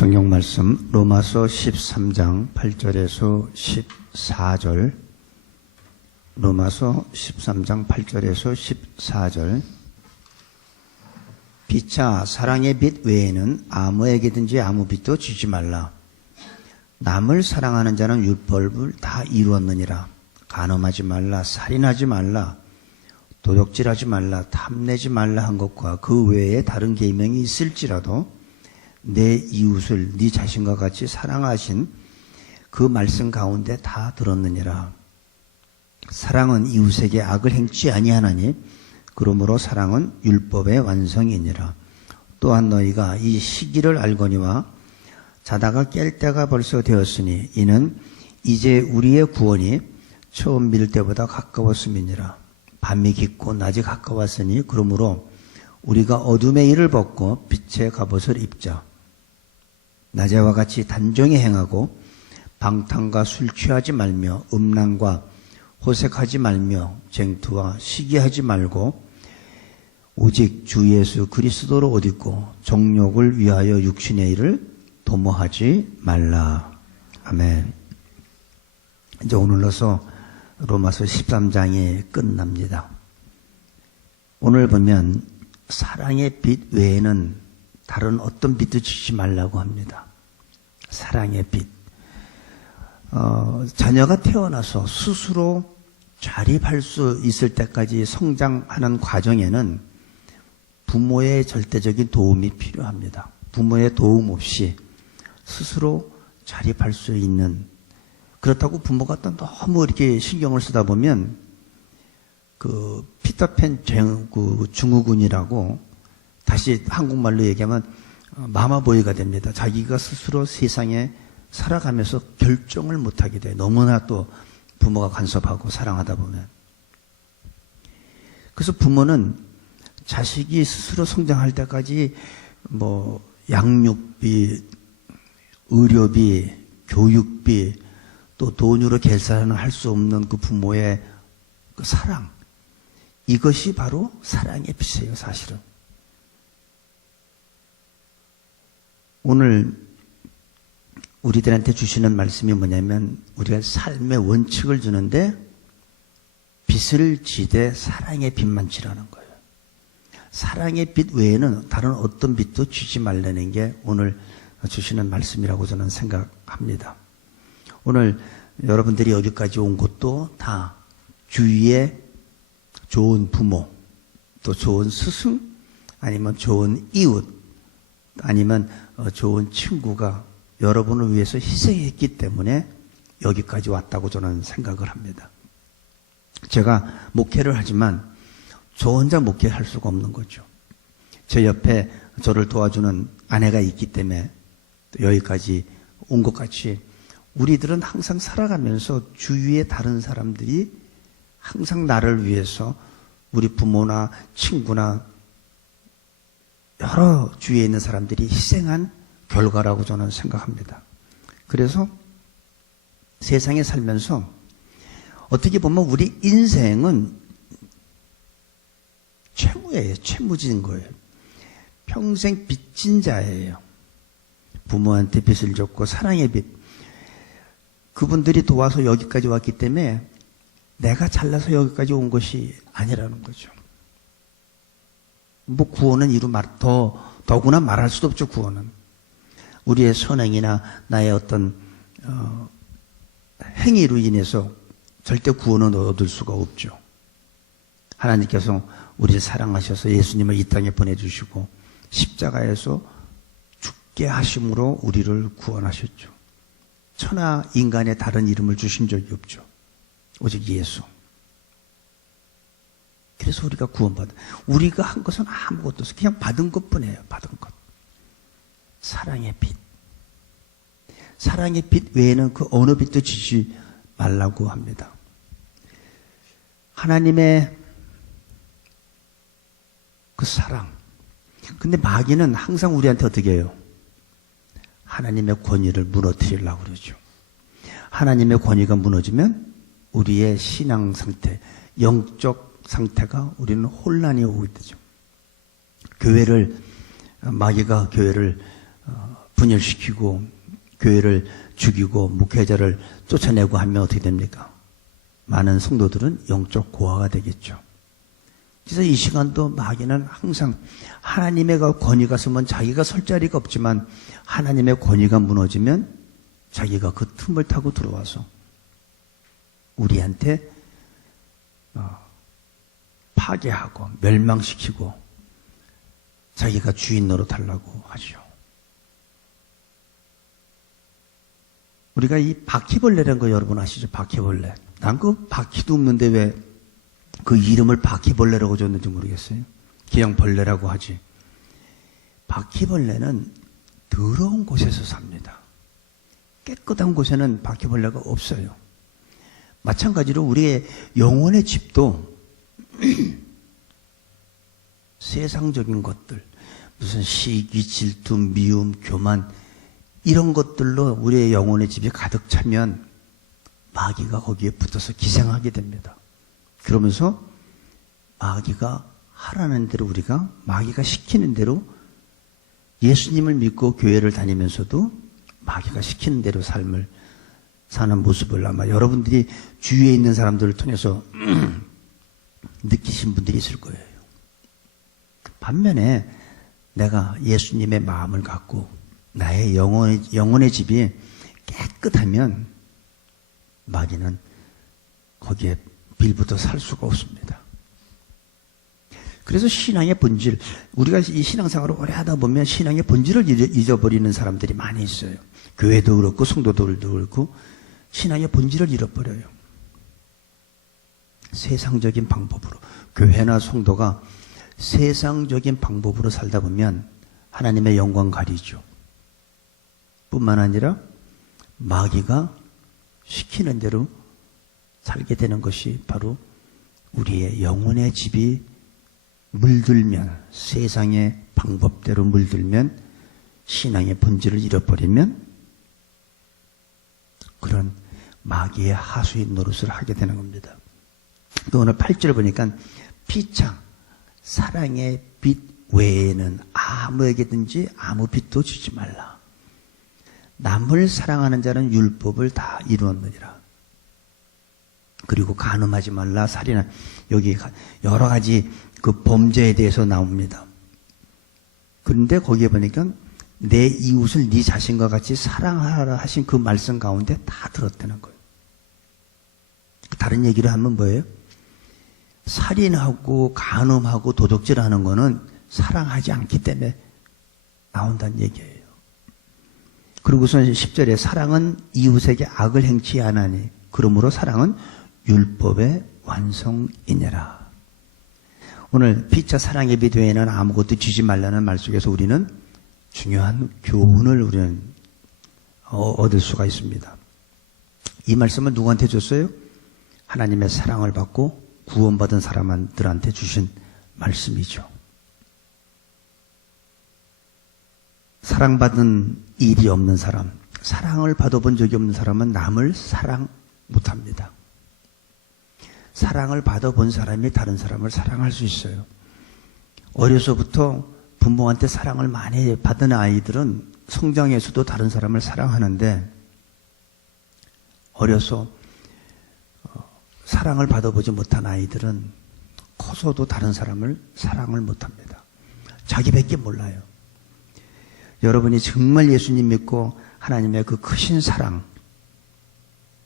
성경 말씀 로마서 13장 8절에서 14절, 로마서 13장 8절에서 14절. 피차 사랑의 빛 외에는 아무에게든지 아무 빛도 주지 말라. 남을 사랑하는 자는 율법을 다 이루었느니라. 간음하지 말라, 살인하지 말라, 도둑질하지 말라, 탐내지 말라 한 것과 그 외에 다른 계명이 있을지라도 내 이웃을 네 자신과 같이 사랑하신 그 말씀 가운데 다 들었느니라. 사랑은 이웃에게 악을 행치 아니하나니 그러므로 사랑은 율법의 완성이니라. 또한 너희가 이 시기를 알거니와 자다가 깰 때가 벌써 되었으니 이는 이제 우리의 구원이 처음 믿을 때보다 가까웠음이니라. 밤이 깊고 낮이 가까웠으니 그러므로 우리가 어둠의 일을 벗고 빛의 갑옷을 입자. 낮에와 같이 단정히 행하고 방탕과 술 취하지 말며 음란과 호색하지 말며 쟁투와 시기하지 말고 오직 주 예수 그리스도로 옷 입고 정욕을 위하여 육신의 일을 도모하지 말라. 아멘. 이제 오늘로서 로마서 13장이 끝납니다. 오늘 보면 사랑의 빛 외에는 다른 어떤 빛도 주지 말라고 합니다. 사랑의 빛. 자녀가 태어나서 스스로 자립할 수 있을 때까지 성장하는 과정에는 부모의 절대적인 도움이 필요합니다. 부모의 도움 없이 스스로 자립할 수 있는, 그렇다고 부모가 또 너무 이렇게 신경을 쓰다 보면 그 피터팬 증후군이라고, 다시 한국말로 얘기하면 마마보이가 됩니다. 자기가 스스로 세상에 살아가면서 결정을 못하게 돼요. 너무나 또 부모가 간섭하고 사랑하다 보면. 그래서 부모는 자식이 스스로 성장할 때까지 뭐 양육비, 의료비, 교육비, 또 돈으로 계산을 할 수 없는 그 부모의 그 사랑, 이것이 바로 사랑의 빛이에요, 사실은. 오늘 우리들한테 주시는 말씀이 뭐냐면, 우리가 삶의 원칙을 주는데 빛을 지되 사랑의 빛만 지라는 거예요. 사랑의 빛 외에는 다른 어떤 빛도 주지 말라는 게 오늘 주시는 말씀이라고 저는 생각합니다. 오늘 여러분들이 여기까지 온 것도 다 주위에 좋은 부모, 또 좋은 스승, 아니면 좋은 이웃, 아니면 좋은 친구가 여러분을 위해서 희생했기 때문에 여기까지 왔다고 저는 생각을 합니다. 제가 목회를 하지만 저 혼자 목회할 수가 없는 거죠. 제 옆에 저를 도와주는 아내가 있기 때문에 여기까지 온 것 같이, 우리들은 항상 살아가면서 주위의 다른 사람들이 항상 나를 위해서, 우리 부모나 친구나 여러 주위에 있는 사람들이 희생한 결과라고 저는 생각합니다. 그래서 세상에 살면서 어떻게 보면 우리 인생은 채무예요. 채무진 거예요. 평생 빚진 자예요. 부모한테 빚을 졌고 사랑의 빚. 그분들이 도와서 여기까지 왔기 때문에 내가 잘나서 여기까지 온 것이 아니라는 거죠. 뭐 구원은 더구나 말할 수도 없죠, 구원은. 우리의 선행이나 나의 어떤 행위로 인해서 절대 구원은 얻을 수가 없죠. 하나님께서 우리를 사랑하셔서 예수님을 이 땅에 보내주시고 십자가에서 죽게 하심으로 우리를 구원하셨죠. 천하 인간의 다른 이름을 주신 적이 없죠. 오직 예수. 그래서 우리가 구원받아. 우리가 한 것은 아무것도 없어요. 그냥 받은 것뿐이에요. 받은 것. 사랑의 빛. 사랑의 빛 외에는 그 어느 빛도 주지 말라고 합니다. 하나님의 그 사랑. 근데 마귀는 항상 우리한테 어떻게 해요? 하나님의 권위를 무너뜨리려고 그러죠. 하나님의 권위가 무너지면 우리의 신앙 상태, 영적 상태가 우리는 혼란이 오게 되죠. 마귀가 교회를 분열시키고 교회를 죽이고 목회자를 쫓아내고 하면 어떻게 됩니까? 많은 성도들은 영적 고아가 되겠죠. 그래서 이 시간도 마귀는 항상 하나님의 권위가 서면 자기가 설 자리가 없지만 하나님의 권위가 무너지면 자기가 그 틈을 타고 들어와서 우리한테 파괴하고 멸망시키고 자기가 주인 노릇하려고 하죠. 우리가 이 바퀴벌레라는 거 여러분 아시죠? 바퀴벌레. 난 그 바퀴도 없는데 왜 그 이름을 바퀴벌레라고 줬는지 모르겠어요. 그냥 벌레라고 하지. 바퀴벌레는 더러운 곳에서 삽니다. 깨끗한 곳에는 바퀴벌레가 없어요. 마찬가지로 우리의 영혼의 집도 세상적인 것들, 무슨 시기, 질투, 미움, 교만 이런 것들로 우리의 영혼의 집이 가득 차면 마귀가 거기에 붙어서 기생하게 됩니다. 그러면서 마귀가 하라는 대로 우리가 마귀가 시키는 대로 예수님을 믿고 교회를 다니면서도 마귀가 시키는 대로 삶을 사는 모습을 아마 여러분들이 주위에 있는 사람들을 통해서 느끼신 분들이 있을 거예요. 반면에 내가 예수님의 마음을 갖고 나의 영혼의 집이 깨끗하면 마귀는 거기에 빌부터 살 수가 없습니다. 그래서 신앙의 본질, 우리가 이 신앙생활을 오래 하다 보면 신앙의 본질을 잊어버리는 사람들이 많이 있어요. 교회도 그렇고 성도들도 그렇고 신앙의 본질을 잃어버려요. 세상적인 방법으로, 교회나 성도가 세상적인 방법으로 살다 보면 하나님의 영광 가리죠. 뿐만 아니라 마귀가 시키는 대로 살게 되는 것이 바로 우리의 영혼의 집이 물들면, 세상의 방법대로 물들면, 신앙의 본질을 잃어버리면 그런 마귀의 하수인 노릇을 하게 되는 겁니다. 또 오늘 8절 보니까 피차, 사랑의 빛 외에는 아무에게든지 아무 빛도 주지 말라. 남을 사랑하는 자는 율법을 다 이루었느니라. 그리고 간음하지 말라, 살인하, 여기 여러 가지 그 범죄에 대해서 나옵니다. 그런데 거기에 보니까 내 이웃을 네 자신과 같이 사랑하라 하신 그 말씀 가운데 다 들었다는 거예요. 다른 얘기를 하면 뭐예요? 살인하고 간음하고 도둑질하는 거는 사랑하지 않기 때문에 나온다는 얘기예요. 그리고서 10절에 사랑은 이웃에게 악을 행치 않으니 그러므로 사랑은 율법의 완성이니라. 오늘 피차 사랑의 빛 외에는 아무것도 주지 말라는 말 속에서 우리는 중요한 교훈을 우리는 얻을 수가 있습니다. 이 말씀은 누구한테 줬어요? 하나님의 사랑을 받고 구원받은 사람들한테 주신 말씀이죠. 사랑받은 일이 없는 사람, 사랑을 받아본 적이 없는 사람은 남을 사랑 못합니다. 사랑을 받아본 사람이 다른 사람을 사랑할 수 있어요. 어려서부터 부모한테 사랑을 많이 받은 아이들은 성장해서도 다른 사람을 사랑하는데 어려서 사랑을 받아보지 못한 아이들은 커서도 다른 사람을 사랑을 못합니다. 자기밖에 몰라요. 여러분이 정말 예수님 믿고 하나님의 그 크신 사랑,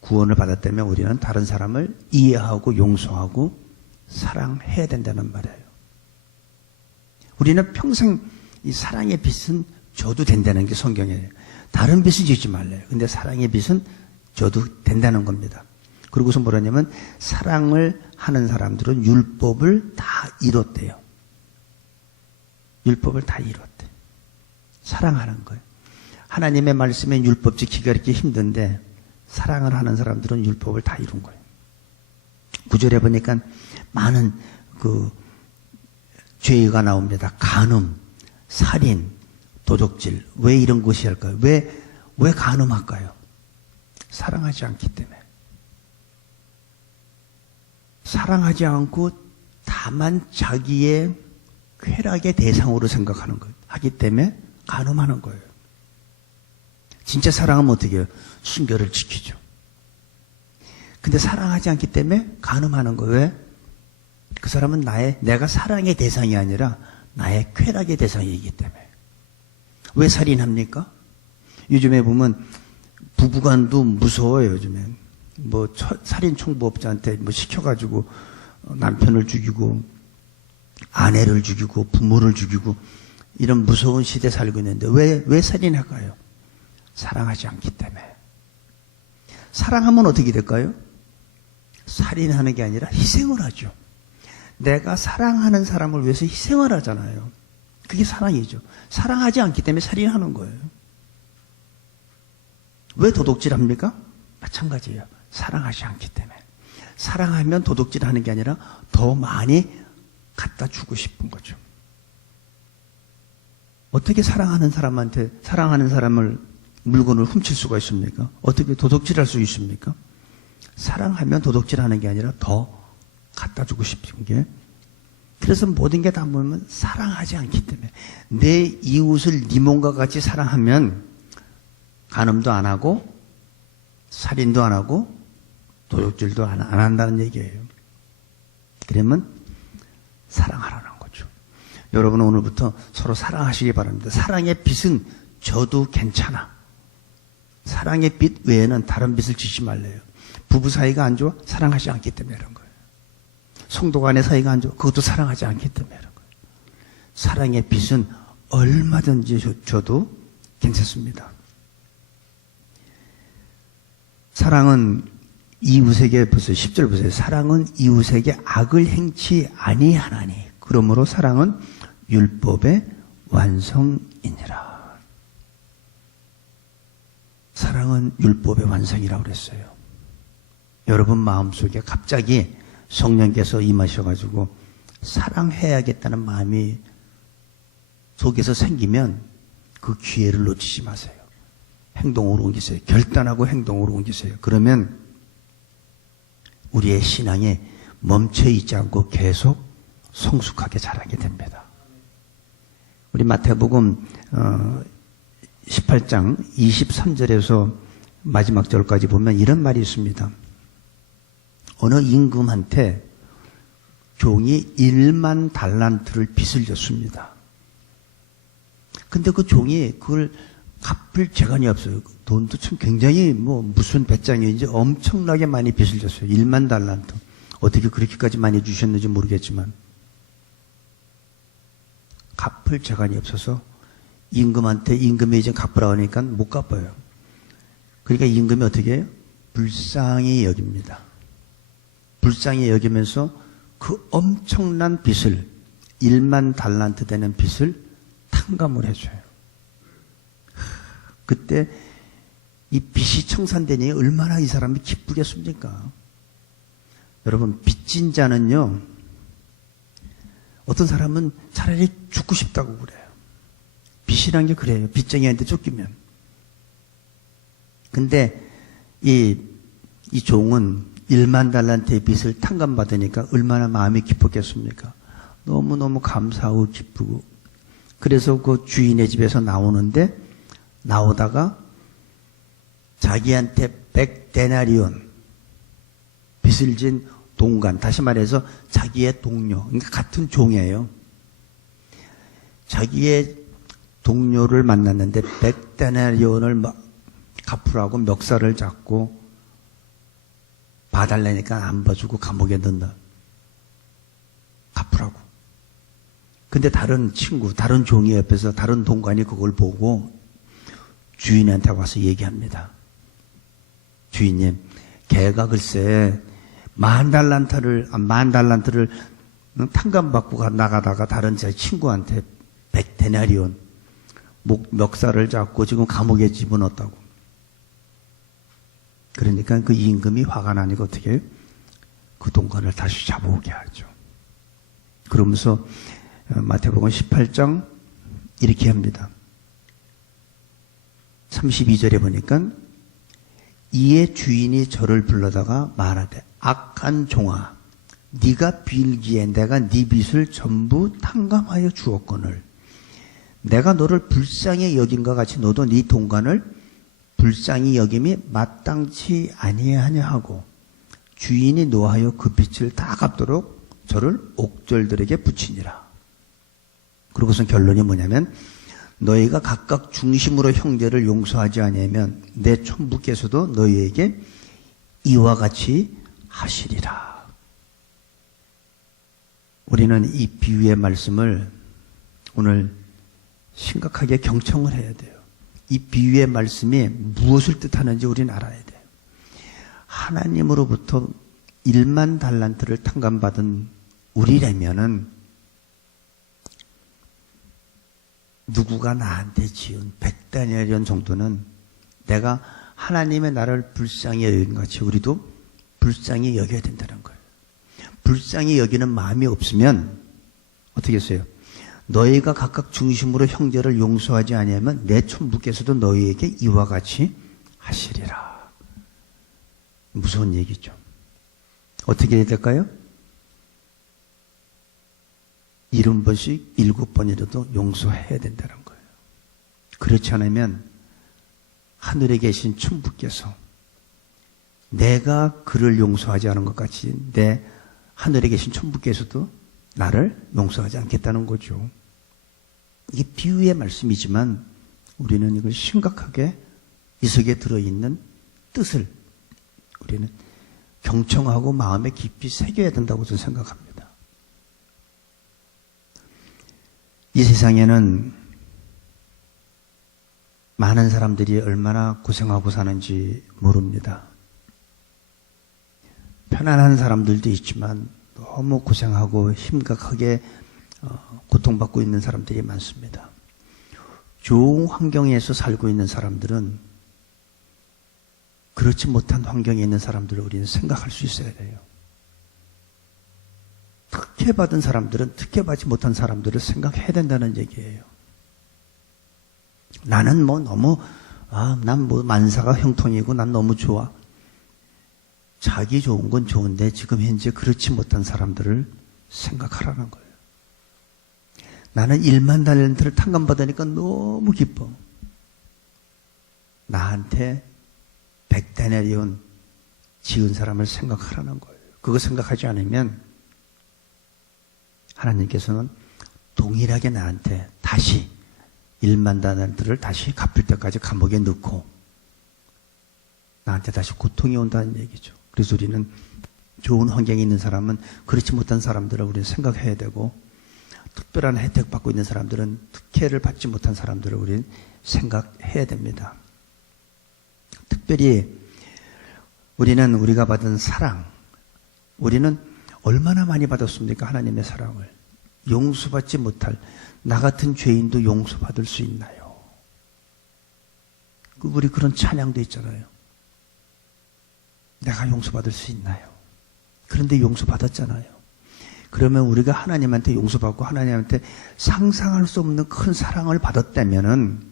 구원을 받았다면 우리는 다른 사람을 이해하고 용서하고 사랑해야 된다는 말이에요. 우리는 평생 이 사랑의 빛은 줘도 된다는 게 성경이에요. 다른 빛은 주지 말래요. 근데 사랑의 빛은 줘도 된다는 겁니다. 그리고서 뭐라냐면 사랑을 하는 사람들은 율법을 다 이뤘대요. 율법을 다 이뤘대. 사랑하는 거예요. 하나님의 말씀에 율법 지키기가 이렇게 힘든데 사랑을 하는 사람들은 율법을 다 이룬 거예요. 9절에 보니까 많은 그 죄가 나옵니다. 간음, 살인, 도둑질. 왜 이런 것이 할까요? 왜 간음할까요? 사랑하지 않기 때문에. 사랑하지 않고 다만 자기의 쾌락의 대상으로 생각하는 거예요. 하기 때문에 간음하는 거예요. 진짜 사랑하면 어떻게 해요? 순결을 지키죠. 근데 사랑하지 않기 때문에 간음하는 거예요. 왜? 그 사람은 내가 사랑의 대상이 아니라 나의 쾌락의 대상이기 때문에. 왜 살인합니까? 요즘에 보면 부부간도 무서워요, 요즘엔. 뭐 살인 청부업자한테 뭐 시켜가지고 남편을 죽이고 아내를 죽이고 부모를 죽이고 이런 무서운 시대에 살고 있는데 왜 살인할까요? 사랑하지 않기 때문에. 사랑하면 어떻게 될까요? 살인하는 게 아니라 희생을 하죠. 내가 사랑하는 사람을 위해서 희생을 하잖아요. 그게 사랑이죠. 사랑하지 않기 때문에 살인하는 거예요. 왜 도둑질합니까? 마찬가지예요. 사랑하지 않기 때문에. 사랑하면 도둑질하는 게 아니라 더 많이 갖다 주고 싶은 거죠. 어떻게 사랑하는 사람을 물건을 훔칠 수가 있습니까? 어떻게 도둑질할 수 있습니까? 사랑하면 도둑질하는 게 아니라 더 갖다 주고 싶은 게. 그래서 모든 게 다 보면 사랑하지 않기 때문에. 내 이웃을 네 몸과 같이 사랑하면 간음도 안 하고 살인도 안 하고 도둑질도 안 한다는 얘기예요. 그러면 사랑하라는 거죠. 여러분은 오늘부터 서로 사랑하시기 바랍니다. 사랑의 빛은 저도 괜찮아. 사랑의 빛 외에는 다른 빛을 지지 말래요. 부부 사이가 안 좋아? 사랑하지 않기 때문에 그런 거예요. 성도 간의 사이가 안 좋아? 그것도 사랑하지 않기 때문에 그런 거예요. 사랑의 빛은 얼마든지 줘도 괜찮습니다. 사랑은 이웃에게 보세요. 10절 보세요. 사랑은 이웃에게 악을 행치 아니하나니 그러므로 사랑은 율법의 완성이니라. 사랑은 율법의 완성이라고 그랬어요. 여러분 마음속에 갑자기 성령께서 임하셔가지고 사랑해야겠다는 마음이 속에서 생기면 그 기회를 놓치지 마세요. 행동으로 옮기세요. 결단하고 행동으로 옮기세요. 그러면 우리의 신앙이 멈춰 있지 않고 계속 성숙하게 자라게 됩니다. 우리 마태복음 18장 23절에서 마지막 절까지 보면 이런 말이 있습니다. 어느 임금한테 종이 1만 달란트를 빚을 졌습니다. 근데 그 종이 그걸 갚을 재간이 없어요. 돈도 참 굉장히 무슨 배짱이인지 엄청나게 많이 빚을 졌어요. 1만 달란트. 어떻게 그렇게까지 많이 주셨는지 모르겠지만 갚을 재간이 없어서 임금이 이제 갚으라고 하니까 못 갚아요. 그러니까 임금이 어떻게 해요? 불쌍히 여깁니다. 불쌍히 여기면서 그 엄청난 빚을 1만 달란트 되는 빚을 탕감을 해줘요. 그때 이 빚이 청산되니 얼마나 이 사람이 기쁘겠습니까? 여러분 빚진 자는요 어떤 사람은 차라리 죽고 싶다고 그래요. 빚이란 게 그래요. 빚쟁이한테 쫓기면. 근데 이 종은 1만 달란트의 빚을 탕감받으니까 얼마나 마음이 기뻤겠습니까? 너무너무 감사하고 기쁘고. 그래서 그 주인의 집에서 나오다가 자기한테 100데나리온 빚을 진 동관, 다시 말해서 자기의 동료, 그러니까 같은 종이에요. 자기의 동료를 만났는데 100데나리온을 갚으라고 멱살을 잡고 봐달라니까 안 봐주고 감옥에 넣는다. 갚으라고. 근데 다른 종이 옆에서 다른 동관이 그걸 보고 주인한테 와서 얘기합니다. 주인님, 걔가 글쎄 만 달란트를 탕감받고 나가다가 다른 제 친구한테 100데나리온 멱살을 잡고 지금 감옥에 집어넣었다고. 그러니까 그 임금이 화가 나니까 어떻게 해요? 그 동관을 다시 잡아오게 하죠. 그러면서 마태복음 18장 이렇게 합니다. 32절에 보니까 이에 주인이 저를 불러다가 말하되 악한 종아 네가 빌기에 내가 네 빚을 전부 탕감하여 주었거늘 내가 너를 불쌍히 여긴과 같이 너도 네 동관을 불쌍히 여김이 마땅치 아니하냐 하고 주인이 노하여 그 빚을 다 갚도록 저를 옥졸들에게 붙이니라. 그러고선 결론이 뭐냐면 너희가 각각 중심으로 형제를 용서하지 아니하면 내 천부께서도 너희에게 이와 같이 하시리라. 우리는 이 비유의 말씀을 오늘 심각하게 경청을 해야 돼요. 이 비유의 말씀이 무엇을 뜻하는지 우리는 알아야 돼요. 하나님으로부터 1만 달란트를 탕감받은 우리라면은 누구가 나한테 지은 100다니엘 정도는 내가 하나님의 나를 불쌍히 여긴 같이 우리도 불쌍히 여겨야 된다는 거예요. 불쌍히 여기는 마음이 없으면 어떻게 했어요? 너희가 각각 중심으로 형제를 용서하지 아니하면 내 천부께서도 너희에게 이와 같이 하시리라. 무서운 얘기죠. 어떻게 해야 될까요? 70번씩 7번이라도 용서해야 된다는 거예요. 그렇지 않으면 하늘에 계신 천부께서 내가 그를 용서하지 않은 것 같이 내 하늘에 계신 천부께서도 나를 용서하지 않겠다는 거죠. 이게 비유의 말씀이지만 우리는 이걸 심각하게 이 속에 들어있는 뜻을 우리는 경청하고 마음에 깊이 새겨야 된다고 저는 생각합니다. 이 세상에는 많은 사람들이 얼마나 고생하고 사는지 모릅니다. 편안한 사람들도 있지만 너무 고생하고 심각하게 고통받고 있는 사람들이 많습니다. 좋은 환경에서 살고 있는 사람들은 그렇지 못한 환경에 있는 사람들을 우리는 생각할 수 있어야 돼요. 특혜받은 사람들은 특혜받지 못한 사람들을 생각해야 된다는 얘기예요. 나는 뭐 너무 난 뭐 만사가 형통이고 난 너무 좋아. 자기 좋은 건 좋은데 지금 현재 그렇지 못한 사람들을 생각하라는 거예요. 나는 1만 달란트를 탕감받으니까 너무 기뻐. 나한테 100다니엘 지은 사람을 생각하라는 거예요. 그거 생각하지 않으면 하나님께서는 동일하게 나한테 다시 1만 달란트를 다시 갚을 때까지 감옥에 넣고 나한테 다시 고통이 온다는 얘기죠. 그래서 우리는 좋은 환경에 있는 사람은 그렇지 못한 사람들을 우리는 생각해야 되고 특별한 혜택 받고 있는 사람들은 특혜를 받지 못한 사람들을 우리는 생각해야 됩니다. 특별히 우리는 우리가 받은 사랑, 우리는 얼마나 많이 받았습니까? 하나님의 사랑을. 용서받지 못할 나 같은 죄인도 용서받을 수 있나요? 우리 그런 찬양도 있잖아요. 내가 용서받을 수 있나요? 그런데 용서받았잖아요. 그러면 우리가 하나님한테 용서받고 하나님한테 상상할 수 없는 큰 사랑을 받았다면은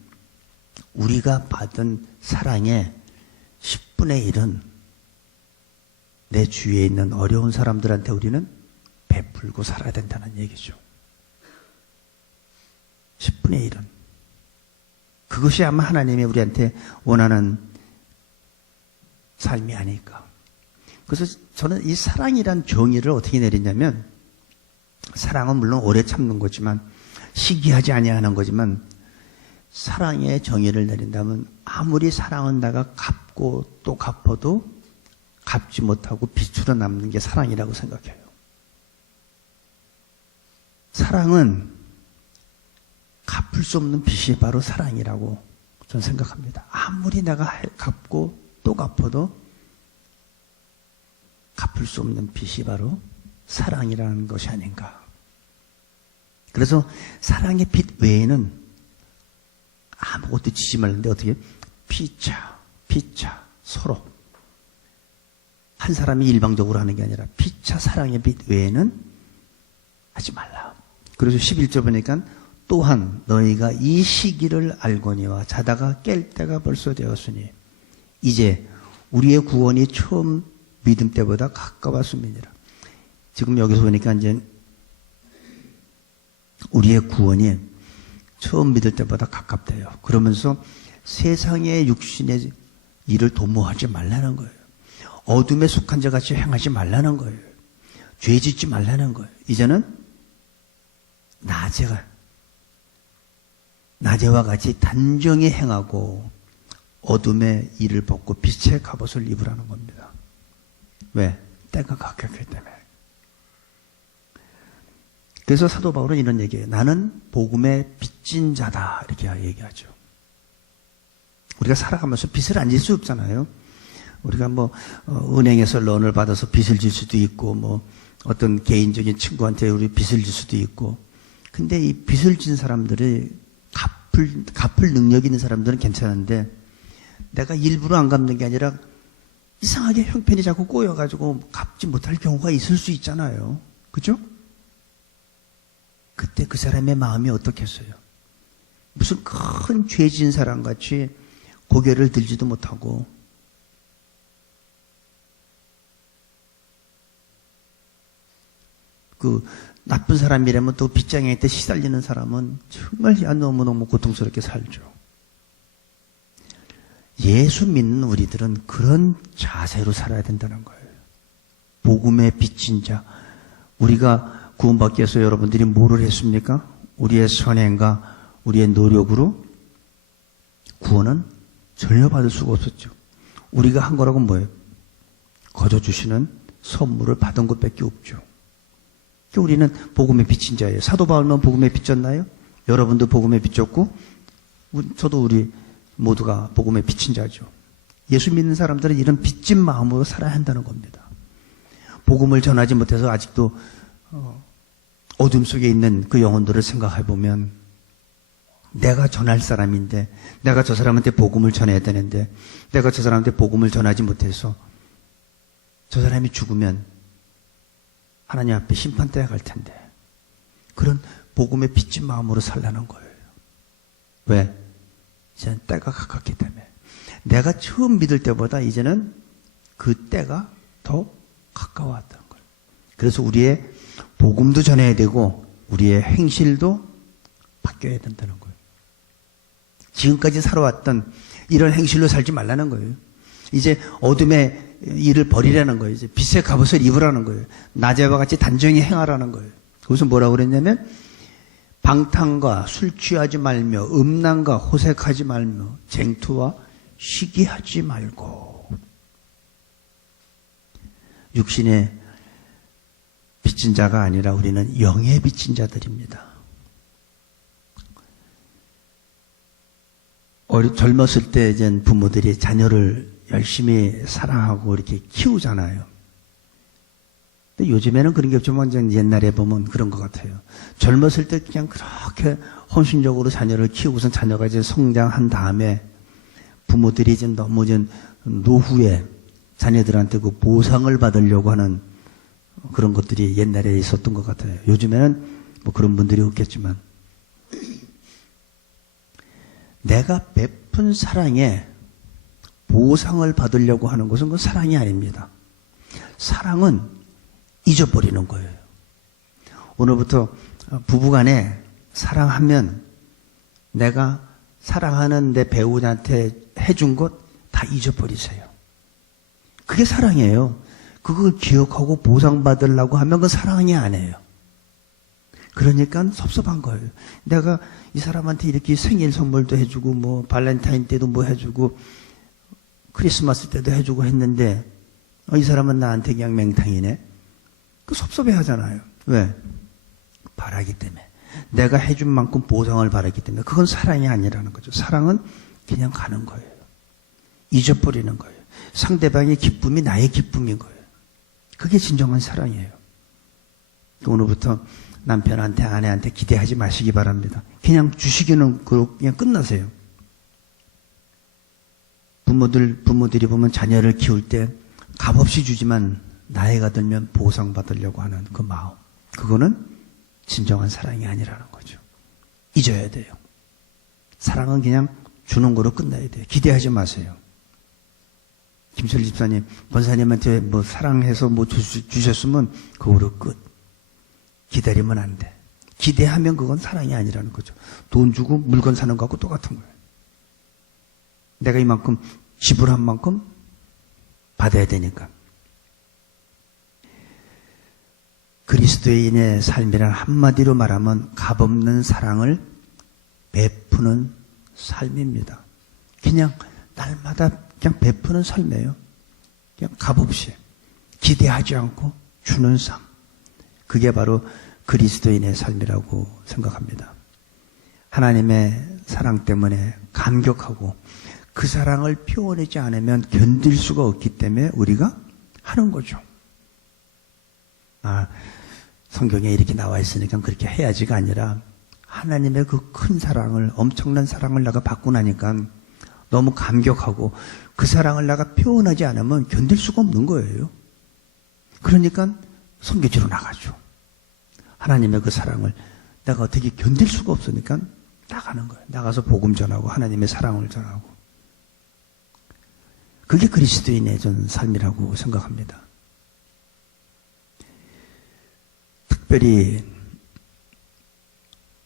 우리가 받은 사랑의 10분의 1은 내 주위에 있는 어려운 사람들한테 우리는 베풀고 살아야 된다는 얘기죠. 10분의 1은. 그것이 아마 하나님이 우리한테 원하는 삶이 아닐까. 그래서 저는 이 사랑이란 정의를 어떻게 내리냐면 사랑은 물론 오래 참는 거지만 시기하지 아니하는 거지만 사랑의 정의를 내린다면 아무리 사랑은 내가 갚고 또 갚아도 갚지 못하고 빚으로 남는 게 사랑이라고 생각해요. 사랑은 갚을 수 없는 빚이 바로 사랑이라고 저는 생각합니다. 아무리 내가 갚고 또 갚아도 갚을 수 없는 빚이 바로 사랑이라는 것이 아닌가. 그래서 사랑의 빚 외에는 아무것도 지지 말는데 어떻게 피차 서로 한 사람이 일방적으로 하는 게 아니라 피차 사랑의 빚 외에는 하지 말라. 그래서 11절 보니까 또한 너희가 이 시기를 알거니와 자다가 깰 때가 벌써 되었으니 이제 우리의 구원이 처음 믿음 때보다 가까웠음이니라. 지금 여기서 보니까 이제 우리의 구원이 처음 믿을 때보다 가깝대요. 그러면서 세상의 육신의 이를 도모하지 말라는 거예요. 어둠에 속한 자 같이 행하지 말라는 거예요. 죄 짓지 말라는 거예요. 이제는 낮에와 같이 단정히 행하고 어둠의 일을 벗고 빛의 갑옷을 입으라는 겁니다. 왜? 때가 가깝기 때문에. 그래서 사도 바울은 이런 얘기해요. 나는 복음의 빚진 자다. 이렇게 얘기하죠. 우리가 살아가면서 빚을 안 질 수 없잖아요. 우리가 은행에서 런을 받아서 빚을 질 수도 있고, 어떤 개인적인 친구한테 우리 빚을 질 수도 있고. 근데 이 빚을 진 사람들이 갚을 능력 있는 사람들은 괜찮은데, 내가 일부러 안 갚는 게 아니라 이상하게 형편이 자꾸 꼬여가지고 갚지 못할 경우가 있을 수 있잖아요. 그죠? 그때 그 사람의 마음이 어떻겠어요? 무슨 큰 죄 지은 사람 같이 고개를 들지도 못하고, 그 나쁜 사람이라면 또 빚쟁이한테 시달리는 사람은 정말 너무너무 고통스럽게 살죠. 예수 믿는 우리들은 그런 자세로 살아야 된다는 거예요. 복음의 빚진 자. 우리가 구원받기 위해서 여러분들이 뭐를 했습니까? 우리의 선행과 우리의 노력으로 구원은 전혀 받을 수가 없었죠. 우리가 한 거라고 뭐예요? 거저 주시는 선물을 받은 것밖에 없죠. 우리는 복음의 빚진 자예요. 사도 바울만 복음에 빚졌나요? 여러분도 복음에 빚졌고, 저도 우리 모두가 복음에 빚진 자죠. 예수 믿는 사람들은 이런 빚진 마음으로 살아야 한다는 겁니다. 복음을 전하지 못해서 아직도 어둠 속에 있는 그 영혼들을 생각해 보면, 내가 전할 사람인데, 내가 저 사람한테 복음을 전해야 되는데, 내가 저 사람한테 복음을 전하지 못해서 저 사람이 죽으면 하나님 앞에 심판대에 갈 텐데, 그런 복음에 빚진 마음으로 살라는 거예요. 왜? 이제는 때가 가깝기 때문에. 내가 처음 믿을 때보다 이제는 그 때가 더 가까워왔다는 거예요. 그래서 우리의 복음도 전해야 되고 우리의 행실도 바뀌어야 된다는 거예요. 지금까지 살아왔던 이런 행실로 살지 말라는 거예요. 이제 어둠의 일을 버리라는 거예요. 이제 빛의 갑옷을 입으라는 거예요. 낮에와 같이 단정히 행하라는 거예요. 그것은 뭐라고 그랬냐면, 방탕과 술 취하지 말며 음란과 호색하지 말며 쟁투와 시기하지 말고. 육신의 빚진 자가 아니라 우리는 영의 빚진 자들입니다. 젊었을 때 이제 부모들이 자녀를 열심히 사랑하고 이렇게 키우잖아요. 근데 요즘에는 그런 게 없지만 옛날에 보면 그런 것 같아요. 젊었을 때 그냥 그렇게 헌신적으로 자녀를 키우고선 자녀가 이제 성장한 다음에 부모들이 이제 너무 이제 노후에 자녀들한테 그 보상을 받으려고 하는 그런 것들이 옛날에 있었던 것 같아요. 요즘에는 뭐 그런 분들이 없겠지만, 내가 베푼 사랑에 보상을 받으려고 하는 것은 그 사랑이 아닙니다. 사랑은 잊어버리는 거예요. 오늘부터 부부간에 사랑하면 내가 사랑하는 내 배우자한테 해준 것 다 잊어버리세요. 그게 사랑이에요. 그걸 기억하고 보상받으려고 하면 그건 사랑이 아니에요. 그러니까 섭섭한 거예요. 내가 이 사람한테 이렇게 생일 선물도 해주고 뭐 발렌타인 때도 뭐 해주고 크리스마스 때도 해주고 했는데 이 사람은 나한테 그냥 맹탕이네. 그 섭섭해 하잖아요. 왜? 바라기 때문에. 내가 해준 만큼 보상을 바라기 때문에. 그건 사랑이 아니라는 거죠. 사랑은 그냥 가는 거예요. 잊어버리는 거예요. 상대방의 기쁨이 나의 기쁨인 거예요. 그게 진정한 사랑이에요. 오늘부터 남편한테 아내한테 기대하지 마시기 바랍니다. 그냥 주시기는 그냥 끝나세요. 부모들이 보면 자녀를 키울 때 값없이 주지만 나이가 들면 보상받으려고 하는 그 마음, 그거는 진정한 사랑이 아니라는 거죠. 잊어야 돼요. 사랑은 그냥 주는 거로 끝나야 돼요. 기대하지 마세요. 김철 집사님, 권사님한테 뭐 사랑해서 뭐 주셨으면 그거로 끝. 기다리면 안 돼. 기대하면 그건 사랑이 아니라는 거죠. 돈 주고 물건 사는 거하고 똑같은 거예요. 내가 이만큼 지불한 만큼 받아야 되니까. 그리스도인의 삶이란 한마디로 말하면 값없는 사랑을 베푸는 삶입니다. 그냥 날마다 그냥 베푸는 삶이에요. 그냥 값없이 기대하지 않고 주는 삶. 그게 바로 그리스도인의 삶이라고 생각합니다. 하나님의 사랑 때문에 감격하고 그 사랑을 표현하지 않으면 견딜 수가 없기 때문에 우리가 하는 거죠. 성경에 이렇게 나와 있으니까 그렇게 해야지가 아니라 하나님의 그 큰 사랑을, 엄청난 사랑을 내가 받고 나니까 너무 감격하고 그 사랑을 내가 표현하지 않으면 견딜 수가 없는 거예요. 그러니까 선교지로 나가죠. 하나님의 그 사랑을 내가 어떻게 견딜 수가 없으니까 나가는 거예요. 나가서 복음 전하고 하나님의 사랑을 전하고. 그게 그리스도인의 전 삶이라고 생각합니다. 특별히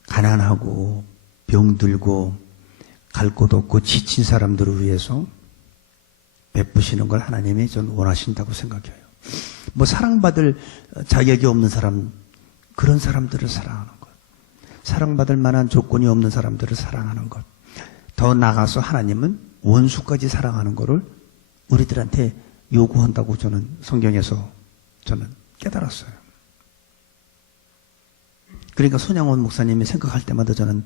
가난하고 병들고 갈 곳 없고 지친 사람들을 위해서 베푸시는 걸 하나님이 전 원하신다고 생각해요. 사랑받을 자격이 없는 사람, 그런 사람들을 사랑하는 것. 사랑받을 만한 조건이 없는 사람들을 사랑하는 것. 더 나아가서 하나님은 원수까지 사랑하는 것을 우리들한테 요구한다고 저는 성경에서 저는 깨달았어요. 그러니까 손양원 목사님이 생각할 때마다 저는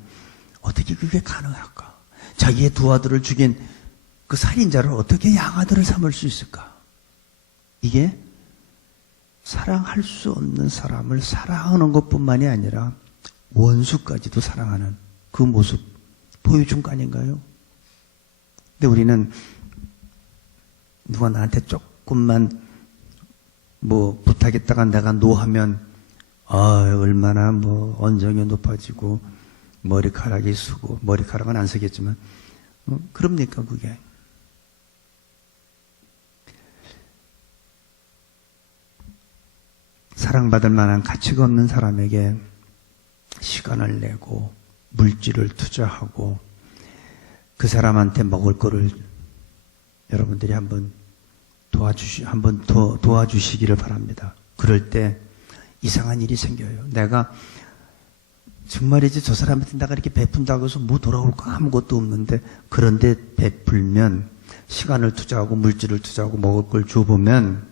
어떻게 그게 가능할까? 자기의 두 아들을 죽인 그 살인자를 어떻게 양아들을 삼을 수 있을까? 이게 사랑할 수 없는 사람을 사랑하는 것뿐만이 아니라 원수까지도 사랑하는 그 모습 보여준 거 아닌가요? 근데 우리는 누가 나한테 조금만 부탁했다가 내가 노하면 얼마나 언정이 높아지고 머리카락이 쓰고, 머리카락은 안 쓰겠지만 그럽니까 그게? 사랑받을 만한 가치가 없는 사람에게 시간을 내고 물질을 투자하고 그 사람한테 먹을 거를 여러분들이 한번 도와주시기를 바랍니다. 그럴 때 이상한 일이 생겨요. 내가 정말이지 저 사람한테 내가 이렇게 베푼다고 해서 돌아올 거 아무것도 없는데, 그런데 베풀면 시간을 투자하고 물질을 투자하고 먹을 걸 줘보면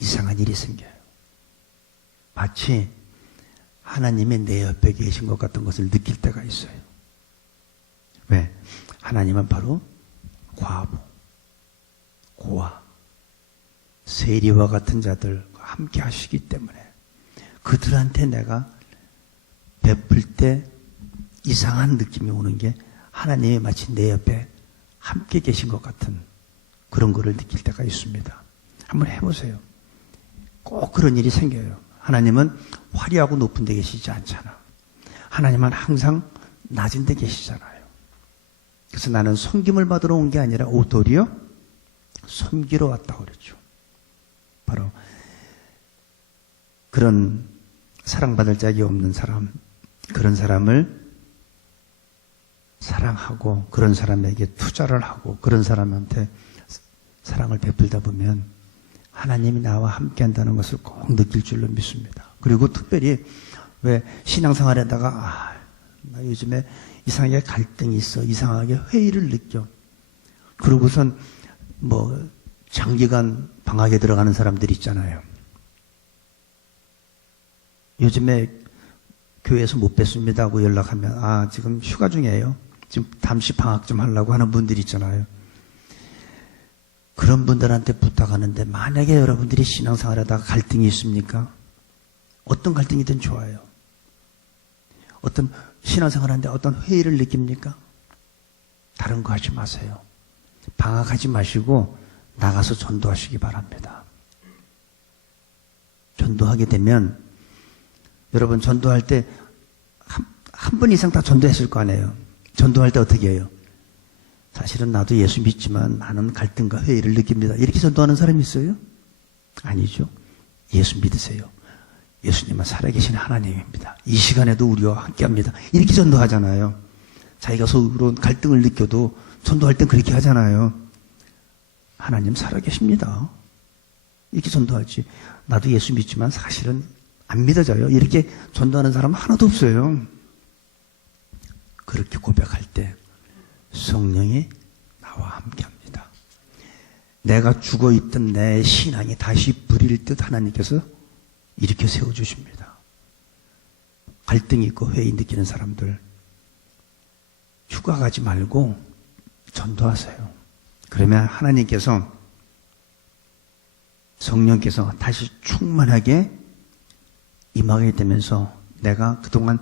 이상한 일이 생겨요. 마치 하나님이 내 옆에 계신 것 같은 것을 느낄 때가 있어요. 왜? 하나님은 바로 과부, 고아, 세리와 같은 자들과 함께 하시기 때문에 그들한테 내가 베풀 때 이상한 느낌이 오는 게 하나님이 마치 내 옆에 함께 계신 것 같은 그런 거를 느낄 때가 있습니다. 한번 해보세요. 꼭 그런 일이 생겨요. 하나님은 화려하고 높은 데 계시지 않잖아. 하나님은 항상 낮은 데 계시잖아요. 그래서 나는 섬김을 받으러 온 게 아니라 도리어 섬기러 왔다고 그랬죠. 바로 그런 사랑받을 자격이 없는 사람, 그런 사람을 사랑하고 그런 사람에게 투자를 하고 그런 사람한테 사랑을 베풀다 보면 하나님이 나와 함께 한다는 것을 꼭 느낄 줄로 믿습니다. 그리고 특별히 왜 신앙생활에다가 나 요즘에 이상하게 갈등이 있어, 이상하게 회의를 느껴, 그러고선 장기간 방학에 들어가는 사람들 있잖아요. 요즘에 교회에서 못 뵀습니다 하고 연락하면 지금 휴가 중이에요. 지금 잠시 방학 좀 하려고 하는 분들 있잖아요. 그런 분들한테 부탁하는데 만약에 여러분들이 신앙생활하다가 갈등이 있습니까? 어떤 갈등이든 좋아요. 어떤 신앙생활하는데 어떤 회의를 느낍니까? 다른 거 하지 마세요. 방학하지 마시고 나가서 전도하시기 바랍니다. 전도하게 되면 여러분 전도할 때 한 번 이상 다 전도했을 거 아니에요. 전도할 때 어떻게 해요? 사실은 나도 예수 믿지만 많은 갈등과 회의를 느낍니다. 이렇게 전도하는 사람이 있어요? 아니죠. 예수 믿으세요. 예수님은 살아계신 하나님입니다. 이 시간에도 우리와 함께합니다. 이렇게 전도하잖아요. 자기가 속으로 갈등을 느껴도 전도할 땐 그렇게 하잖아요. 하나님 살아계십니다. 이렇게 전도하지. 나도 예수 믿지만 사실은 안 믿어져요. 이렇게 전도하는 사람 하나도 없어요. 그렇게 고백할 때 성령이 나와 함께합니다. 내가 죽어있던 내 신앙이 다시 부릴 듯 하나님께서 이렇게 세워주십니다. 갈등이 있고 회의 느끼는 사람들 휴가 가지 말고 전도하세요. 그러면 하나님께서 성령께서 다시 충만하게 임하게 되면서 내가 그동안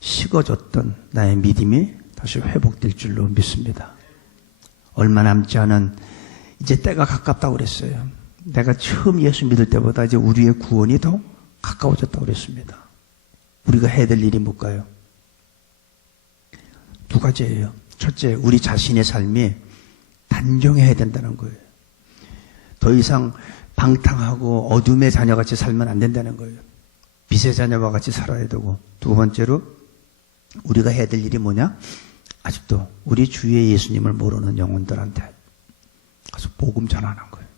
식어졌던 나의 믿음이 다시 회복될 줄로 믿습니다. 얼마 남지 않은 이제 때가 가깝다고 그랬어요. 내가 처음 예수 믿을 때보다 이제 우리의 구원이 더 가까워졌다고 그랬습니다. 우리가 해야 될 일이 뭘까요? 두 가지예요. 첫째, 우리 자신의 삶이 단정해야 된다는 거예요. 더 이상 방탕하고 어둠의 자녀같이 살면 안 된다는 거예요. 빛의 자녀와 같이 살아야 되고, 두 번째로 우리가 해야 될 일이 뭐냐? 아직도 우리 주의 예수님을 모르는 영혼들한테 가서 복음 전하는 거예요.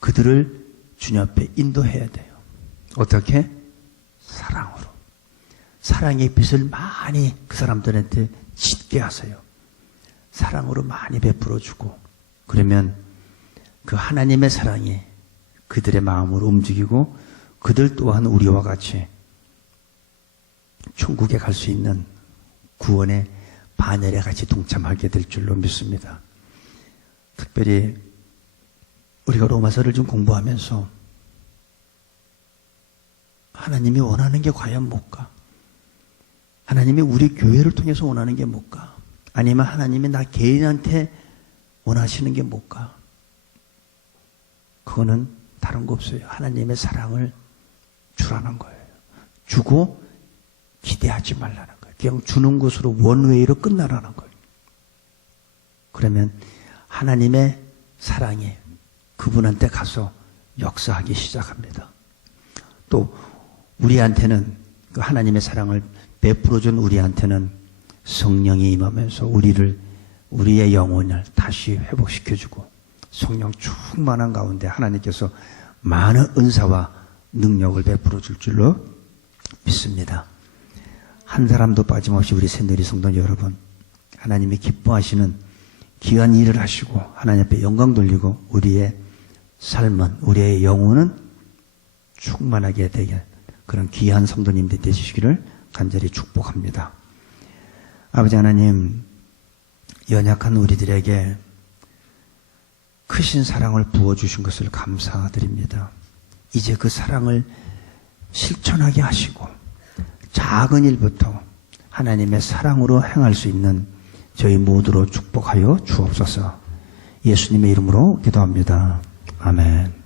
그들을 주님 앞에 인도해야 돼요. 어떻게? 사랑으로. 사랑의 빛을 많이 그 사람들한테 짙게 하세요. 사랑으로 많이 베풀어주고, 그러면 그 하나님의 사랑이 그들의 마음을 움직이고 그들 또한 우리와 같이 천국에 갈 수 있는 구원의 반열에 같이 동참하게 될 줄로 믿습니다. 특별히 우리가 로마서를 좀 공부하면서 하나님이 원하는 게 과연 뭘까? 하나님이 우리 교회를 통해서 원하는 게 뭘까? 아니면 하나님이 나 개인한테 원하시는 게 뭘까? 그거는 다른 거 없어요. 하나님의 사랑을 주라는 거예요. 주고 기대하지 말라는 거예요. 그냥 주는 것으로 원웨이로 끝나라는 거예요. 그러면 하나님의 사랑이 그분한테 가서 역사하기 시작합니다. 또 우리한테는 그 하나님의 사랑을 베풀어준 우리한테는 성령이 임하면서 우리의 영혼을 다시 회복시켜주고 성령 충만한 가운데 하나님께서 많은 은사와 능력을 베풀어 줄 줄로 믿습니다. 한 사람도 빠짐없이 우리 새누리 성도 여러분, 하나님이 기뻐하시는 귀한 일을 하시고 하나님 앞에 영광 돌리고 우리의 삶은, 우리의 영혼은 충만하게 되게 그런 귀한 성도님들 되시기를 간절히 축복합니다. 아버지 하나님, 연약한 우리들에게 크신 사랑을 부어주신 것을 감사드립니다. 이제 그 사랑을 실천하게 하시고 작은 일부터 하나님의 사랑으로 행할 수 있는 저희 모두로 축복하여 주옵소서. 예수님의 이름으로 기도합니다. 아멘.